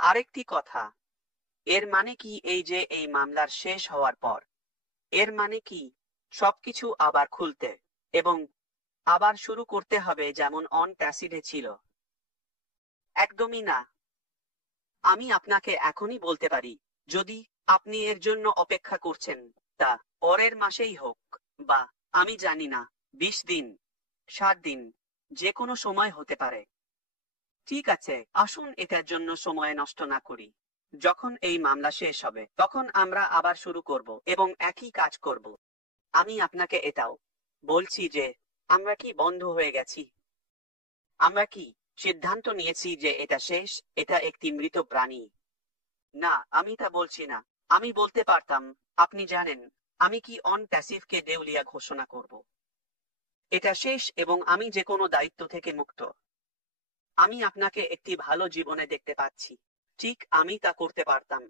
আরেকটি কথা, এর মানে কি এই যে এই মামলার শেষ হওয়ার পর এর মানে কি সবকিছু আবার খুলতে এবং আবার শুরু করতে হবে যেমন অন ট্যাসিডে ছিল? একদমই না। আমি আপনাকে এখনই বলতে পারি, যদি আপনি এর জন্য অপেক্ষা করছেন, তা পরের মাসেই হোক, বা আমি জানি না, 20 দিন, 7 দিন, যে কোনো সময় হতে পারে। ঠিক আছে, আসুন এটার জন্য সময় নষ্ট না করি। যখন এই মামলা শেষ হবে তখন আমরা আবার শুরু করব এবং একই কাজ করব। আমি আপনাকে এটাও বলছি যে আমরা কি বন্ধ হয়ে গেছি? আমরা কি সিদ্ধান্ত নিয়েছি যে এটা শেষ? এটা একটি মৃত প্রাণী। না, আমি তা বলছি না। আমি বলতে পারতাম, আপনি জানেন, আমি কি অন প্যাসিভকে দেউলিয়া ঘোষণা করব। এটা শেষ এবং আমি যে কোনো দায়িত্ব থেকে মুক্ত। আমি আপনাকে একটি ভালো জীবনে দেখতে পাচ্ছি। ঠিক, আমি তা করতে পারতাম।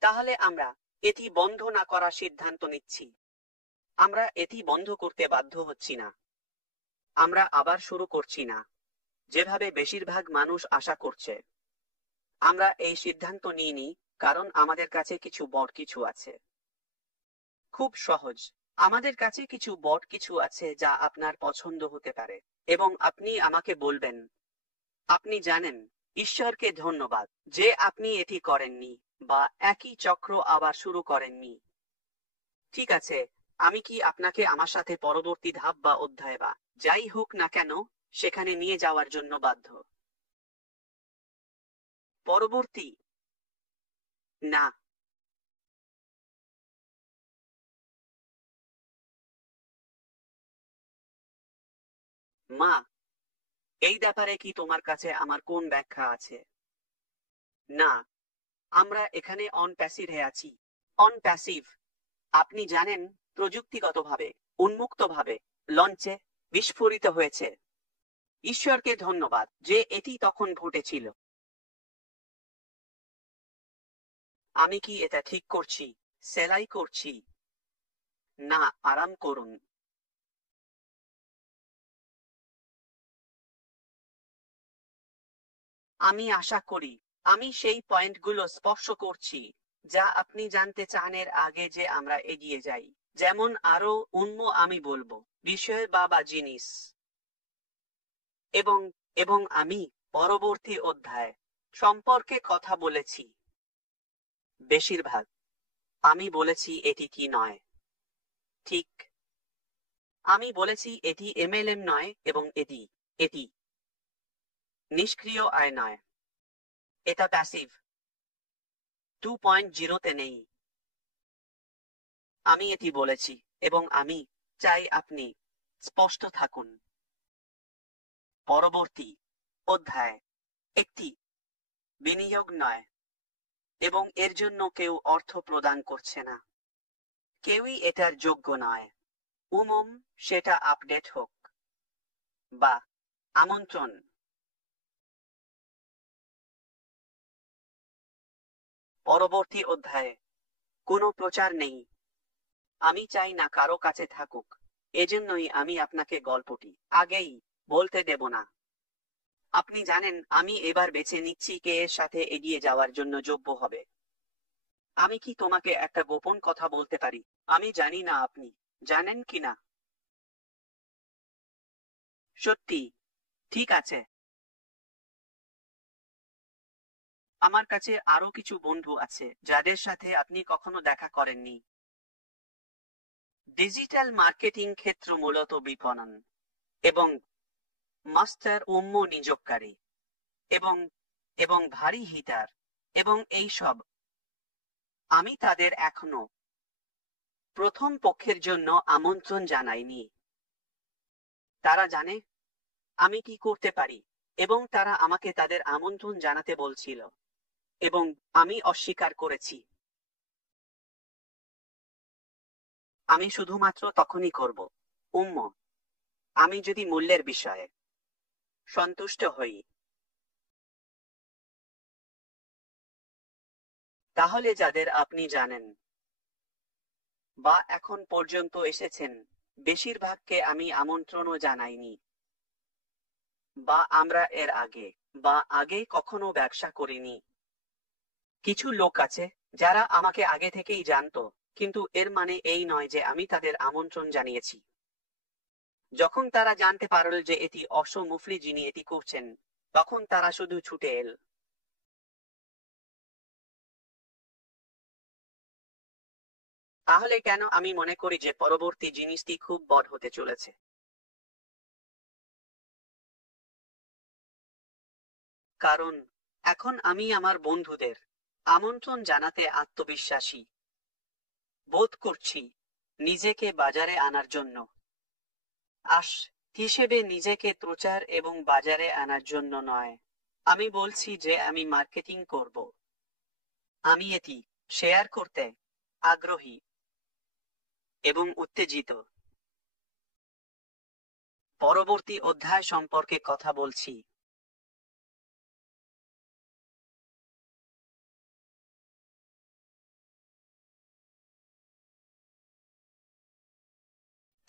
তাহলে আমরা এটি বন্ধ না করার সিদ্ধান্ত নিচ্ছি। আমরা এটি বন্ধ করতে বাধ্য হচ্ছি না। আমরা আবার শুরু করছি না, যেভাবে বেশিরভাগ মানুষ আশা করছে। আমরা এই সিদ্ধান্ত নিইনি কারণ আমাদের কাছে কিছু বড় কিছু আছে। খুব সহজ। আমাদের কাছে কিছু বড় কিছু আছে যা আপনার পছন্দ হতে পারে, এবং আপনি আমাকে বলবেন, আপনি জানেন, ঈশ্বরকে ধন্যবাদ যে আপনি এটি করেননি, বা একই চক্র আবার শুরু করেননি। ঠিক আছে, আমি কি আপনাকে আমার সাথে পরবর্তী ধাপ বা অধ্যায় বা যাই হোক না কেন সেখানে নিয়ে যাওয়ার জন্য বাধ্য? পরবর্তী? না। মা, এই ব্যাপারে কি তোমার কাছে আমার কোন ব্যাখ্যা আছে? না, আমরা এখানে অন প্যাসিভে আছি। অন প্যাসিভ, আপনি জানেন, প্রযুক্তিগতভাবে, উন্মুক্তভাবে, লঞ্চে বিস্ফোরিত হয়েছে। ঈশ্বরকে ধন্যবাদ যে এটি তখন ঘটেছিল। আমি কি এটা ঠিক করছি? সেলাই করছি? না, আরাম করুন। আমি আশা করি আমি সেই পয়েন্টগুলো স্পর্শ করছি যা আপনি জানতে চান এর আগে যে আমরা এগিয়ে যাই। যেমন আরো আমি বলবো বিষয় বা জিনিস। এবং এবং আমি পরবর্তী অধ্যায় সম্পর্কে কথা বলেছি। বেশিরভাগ। আমি বলেছি এটি কি নয়। ঠিক। আমি বলেছি এটি এমএলএম নয় এবং এটি এটি নিষ্ক্রিয় আয় নয়। এটা প্যাসিভ 2.0 তে নেই। আমি এটি বলেছি, এবং আমি চাই আপনি স্পষ্ট থাকুন। পরবর্তী অধ্যায় একটি বিনিয়োগ নয়, এবং এর জন্য কেউ অর্থ প্রদান করছে না। কেউই এটার যোগ্য নয়। সেটা আপডেট হোক বা আমন্ত্রণ। পরবর্তী অধ্যায়ে কোনো প্রচার নেই। আমি চাই না কারো কাছে থাকুক। এজন্যই আমি আপনাকে গল্পটি আগেই বলতে দেব না। আপনি জানেন, আমি এবার বেছে নিচ্ছি কে এর সাথে এগিয়ে যাওয়ার জন্য যোগ্য হবে। আমি কি তোমাকে একটা গোপন কথা বলতে পারি? আমি জানি না আপনি জানেন কিনা। সত্যি? ঠিক আছে। আমার কাছে আরো কিছু বন্ধু আছে যাদের সাথে আপনি কখনো দেখা করেননি। ডিজিটাল মার্কেটিং ক্ষেত্র মূলত বিপণন এবং মাস্টার নিযোগকারী এবং এবং ভারী হিটার এবং এই সব। আমি তাদের এখনো প্রথম পক্ষের জন্য আমন্ত্রণ জানাইনি। তারা জানে আমি কি করতে পারি, এবং তারা আমাকে তাদের আমন্ত্রণ জানাতে বলছিল, এবং আমি অস্বীকার করেছি। আমি শুধুমাত্র তখনই করব উম্ম আমি যদি মূল্যের বিষয়ে সন্তুষ্ট হই। তাহলে যাদের আপনি জানেন বা এখন পর্যন্ত এসেছেন, বেশিরভাগকে আমি আমন্ত্রণও জানাইনি, বা আমরা এর আগে বা আগে কখনো ব্যবসা করিনি। কিছু লোক আছে যারা আমাকে আগে থেকেই জানতো, কিন্তু এর মানে এই নয় যে আমি তাদের আমন্ত্রণ জানিয়েছি। যখন তারা জানতে পারল যে এটি মুফলি যিনি এটি করছেন, তখন তারা শুধু ছুটে এল। তাহলে কেন আমি মনে করি যে পরবর্তী জিনিসটি খুব বড় হতে চলেছে? কারণ এখন আমি আমার বন্ধুদের আমন্ত্রণ জানাতে আত্মবিশ্বাসী বোধ করছি, নিজেকে বাজারে আনার জন্য। আস হিসেবে নিজেকে প্রচার এবং বাজারে আনার জন্য নয়। আমি বলছি যে আমি মার্কেটিং করব। আমি এটি শেয়ার করতে আগ্রহী এবং উত্তেজিত। পরবর্তী অধ্যায় সম্পর্কে কথা বলছি।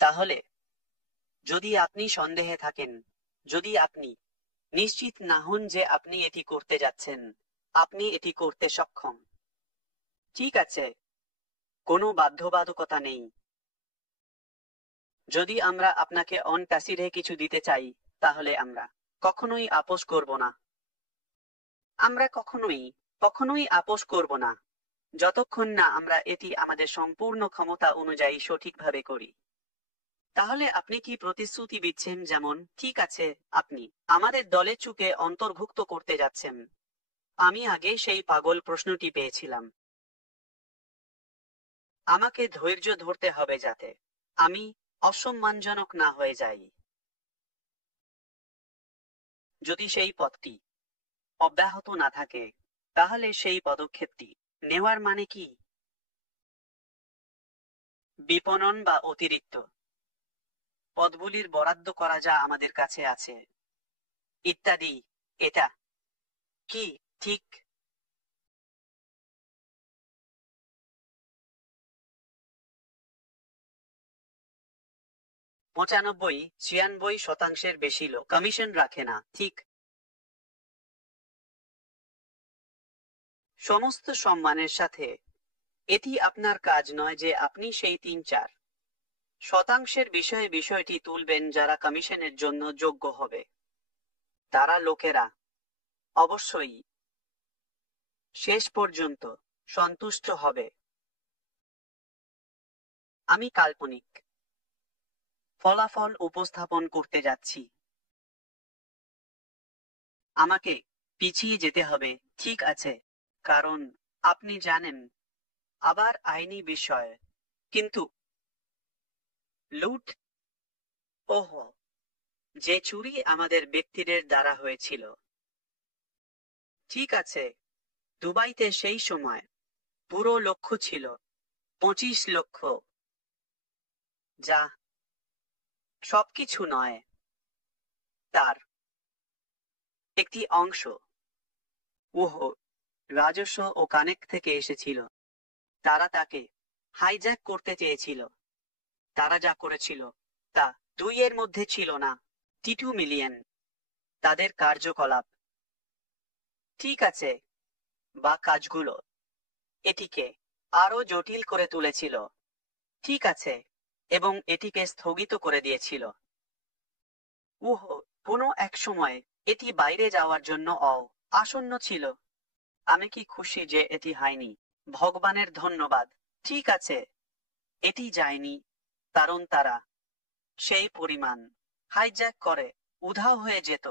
তাহলে যদি আপনি সন্দেহে থাকেন, যদি আপনি নিশ্চিত না হন যে আপনি এটি করতে যাচ্ছেন, আপনি এটি করতে সক্ষম, ঠিক আছে, কোনো বাধ্যবাধকতা নেই। যদি আমরা আপনাকে অন প্যাসিভে কিছু দিতে চাই, তাহলে আমরা কখনোই আপোষ করব না। আমরা কখনোই আপোষ করব না, যতক্ষণ না আমরা এটি আমাদের সম্পূর্ণ ক্ষমতা অনুযায়ী সঠিকভাবে করি। তাহলে আপনি কি প্রতিশ্রুতি দিচ্ছেন, যেমন ঠিক আছে, আপনি আমাদের দলে চুকে অন্তর্ভুক্ত করতে যাচ্ছেন? আমি আগে সেই পাগল প্রশ্নটি পেয়েছিলাম। আমাকে ধৈর্য ধরতে হবে যাতে আমি অসম্মানজনক না হয়ে যাই। যদি সেই পথটি অব্যাহত না থাকে, তাহলে সেই পদক্ষেপটি নেওয়ার মানে কি? বিপণন বা অতিরিক্ত পদগুলির বরাদ্দ করা যা আমাদের কাছে আছে, ইত্যাদি। এটা কি ঠিক? 95-96% বেশি লোক কমিশন রাখে না, ঠিক? সমস্ত সম্মানের সাথে, এটি আপনার কাজ নয় যে আপনি সেই 3-4% বিষয়ে বিষয়টি তুলবেন যারা কমিশনের জন্য যোগ্য হবে। তারা লোকেরা অবশ্যই শেষ পর্যন্ত সন্তুষ্ট হবে। আমি কাল্পনিক ফলাফল উপস্থাপন করতে যাচ্ছি। আমাকে পিছিয়ে যেতে হবে, ঠিক আছে, কারণ আপনি জানেন, আবার আইনি বিষয়। কিন্তু লুট, ওহ, যে চুরি আমাদের ব্যক্তিদের দ্বারা হয়েছিল, ঠিক আছে, দুবাইতে সেই সময় পুরো লক্ষ্য ছিল 25 লক্ষ, যা সবকিছু নয়, তার একটি অংশ। ওহো, রাজস্ব ও কানেক্ট থেকে এসেছিল। তারা তাকে হাইজ্যাক করতে চেয়েছিল। তারা যা করেছিল তা 2 এর মধ্যে ছিল না, 2 মিলিয়ন। তাদের কার্যকলাপ, ঠিক আছে, বা কাজগুলো এটিকে আরো জটিল করে তুলেছিল, ঠিক আছে, এবং এটিকে স্থগিত করে দিয়েছিল। কোনো এক সময় এটি বাইরে যাওয়ার জন্য আসন্ন ছিল। আমি কি খুশি যে এটি হয়নি, ভগবানের ধন্যবাদ। ঠিক আছে, এটি যায়নি, কারণ তারা সেই পরিমাণ হাইজ্যাক করে উধাও হয়ে যেত।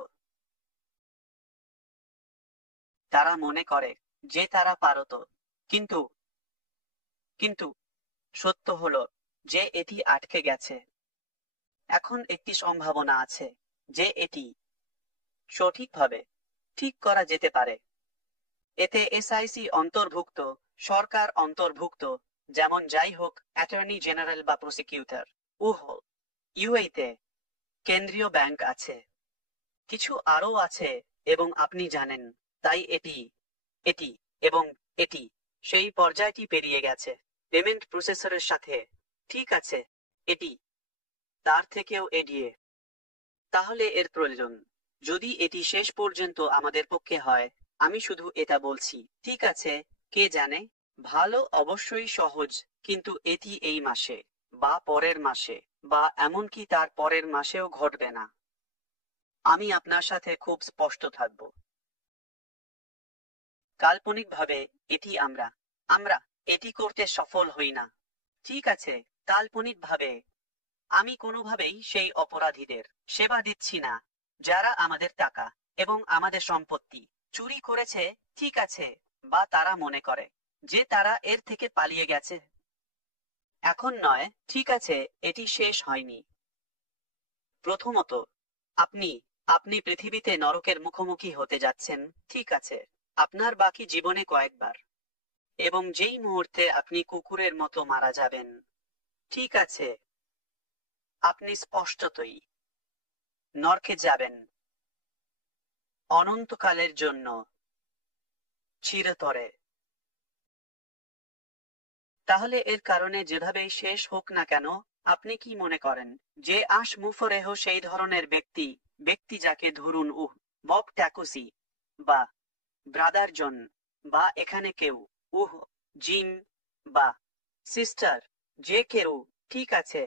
তারা মনে করে যে তারা পারত, কিন্তু কিন্তু সত্য হলো যে এটি আটকে গেছে। এখন একটি সম্ভাবনা আছে যে এটি সঠিকভাবে ঠিক করা যেতে পারে। এতে এসআইসি অন্তর্ভুক্ত, সরকার অন্তর্ভুক্ত, যেমন যাই হোক, অ্যাটর্নি জেনারেল বা প্রসিকিউটর। ইউএইতে কেন্দ্রীয় ব্যাংক আছে, কিছু আরও আছে, এবং আপনি জানেন, তাই এটি এটি এবং এটি সেই পর্যায়টি পেরিয়ে গেছে পেমেন্ট প্রসেসরের সাথে, ঠিক আছে, এটি তার থেকেও এগিয়ে। তাহলে এর প্রয়োজন, যদি এটি শেষ পর্যন্ত আমাদের পক্ষে হয়। আমি শুধু এটা বলছি, ঠিক আছে, কে জানে? ভালো অবশ্যই সহজ, কিন্তু এটি এই মাসে বা পরের মাসে বা এমনকি তার পরের মাসেও ঘটবে না। আমি আপনার সাথে খুব স্পষ্ট থাকব। কাল্পনিকভাবে এটি আমরা আমরা এটি করতে সফল হই না। ঠিক আছে, কাল্পনিকভাবে আমি কোনোভাবেই সেই অপরাধীদের সেবা দিচ্ছি না যারা আমাদের টাকা এবং আমাদের সম্পত্তি চুরি করেছে, ঠিক আছে, বা তারা মনে করে যে তারা এর থেকে পালিয়ে গেছে। এখন নয়, ঠিক আছে, এটি শেষ হয়নি। প্রথমত, আপনি আপনি পৃথিবীতে নরকের মুখোমুখি হতে যাচ্ছেন, ঠিক আছে, আপনার বাকি জীবনে কয়েকবার। এবং যেই মুহূর্তে আপনি কুকুরের মতো মারা যাবেন, ঠিক আছে, আপনি স্পষ্টতই নরকে যাবেন অনন্তকালের জন্য, চিরতরে। তাহলে এর কারণে যেভাবেই শেষ হোক না কেন, আপনি কি মনে করেন যে মুফরেহ সেই ধরনের ব্যক্তি যাকে ধরুন বব ট্যাকুসি বা ব্রাদার জন বা এখানে কেউ জিম বা সিস্টার, যে কেউ, ঠিক আছে,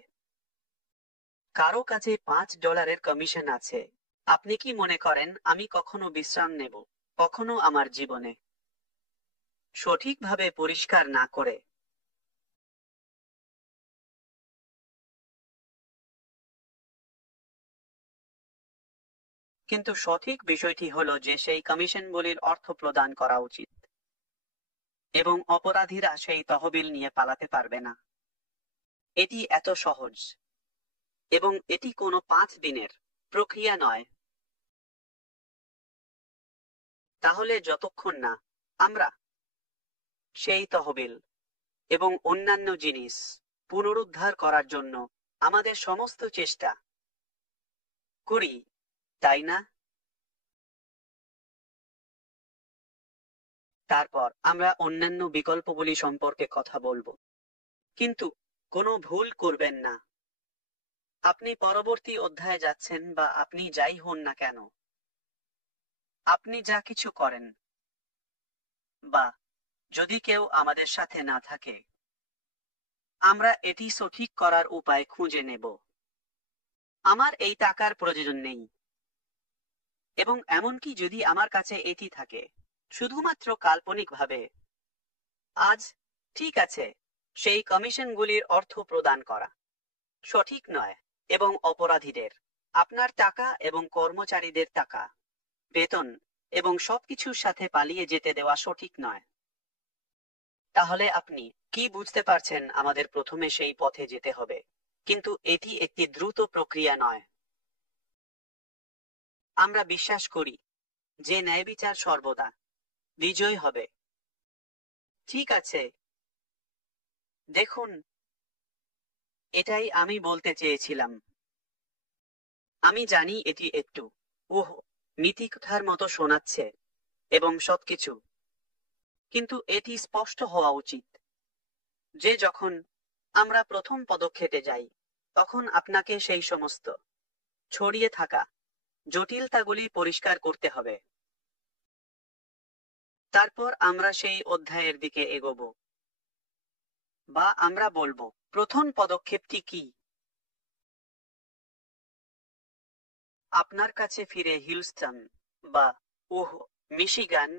কারো কাছে $5 কমিশন আছে, আপনি কি মনে করেন আমি কখনো বিশ্রাম নেব, কখনো আমার জীবনে সঠিকভাবে পরিষ্কার না করে? কিন্তু সঠিক বিষয়টি হলো যে সেই কমিশনগুলির অর্থ প্রদান করা উচিত এবং অপরাধীরা সেই তহবিল নিয়ে পালাতে পারবে না। এটি এত সহজ এবং এটি কোনো 5 দিনের প্রক্রিয়া নয়। তাহলে যতক্ষণ না আমরা সেই তহবিল এবং অন্যান্য জিনিস পুনরুদ্ধার করার জন্য আমাদের সমস্ত চেষ্টা করি, তাই না? তারপর আমরা অন্যান্য বিকল্পগুলি সম্পর্কে কথা বলবো। কিন্তু কোনো ভুল করবেন না। আপনি পরবর্তী অধ্যায়ে যাচ্ছেন বা আপনি যাই হন না কেন, আপনি যা কিছু করেন, বা যদি কেউ আমাদের সাথে না থাকে, আমরা এটি সঠিক করার উপায় খুঁজে নেব। আমার এই টাকার প্রয়োজন নেই, এবং এমনকি যদি আমার কাছে এটি থাকে, শুধুমাত্র কাল্পনিকভাবে, আজ, ঠিক আছে, সেই কমিশনগুলির অর্থ প্রদান করা সঠিক নয়, এবং অপরাধীদের আপনার টাকা এবং কর্মচারীদের টাকা, বেতন এবং সবকিছুর সাথে পালিয়ে যেতে দেওয়া সঠিক নয়। তাহলে আপনি কি বুঝতে পারছেন? আমাদের প্রথমে সেই পথে যেতে হবে, কিন্তু এটি একটি দ্রুত প্রক্রিয়া নয়। আমরা বিশ্বাস করি যে ন্যায়বিচার সর্বদা বিজয় হবে। ঠিক আছে, দেখুন, এটাই আমি বলতে চেয়েছিলাম। আমি জানি এটি একটু মিথিকথার মতো শোনাচ্ছে এবং সবকিছু, কিন্তু এটি স্পষ্ট হওয়া উচিত যে যখন আমরা প্রথম পদক্ষেপে যাই, তখন আপনাকে সেই সমস্ত ছড়িয়ে থাকা জটিলতাগুলি পরিষ্কার করতে হবে। তারপর আমরা সেই অধ্যায়ের দিকে এগোব, বা আমরা বলবো প্রথম পদক্ষেপটি কি। আপনার কাছে ফিরে হিউস্টন বা মিশিগান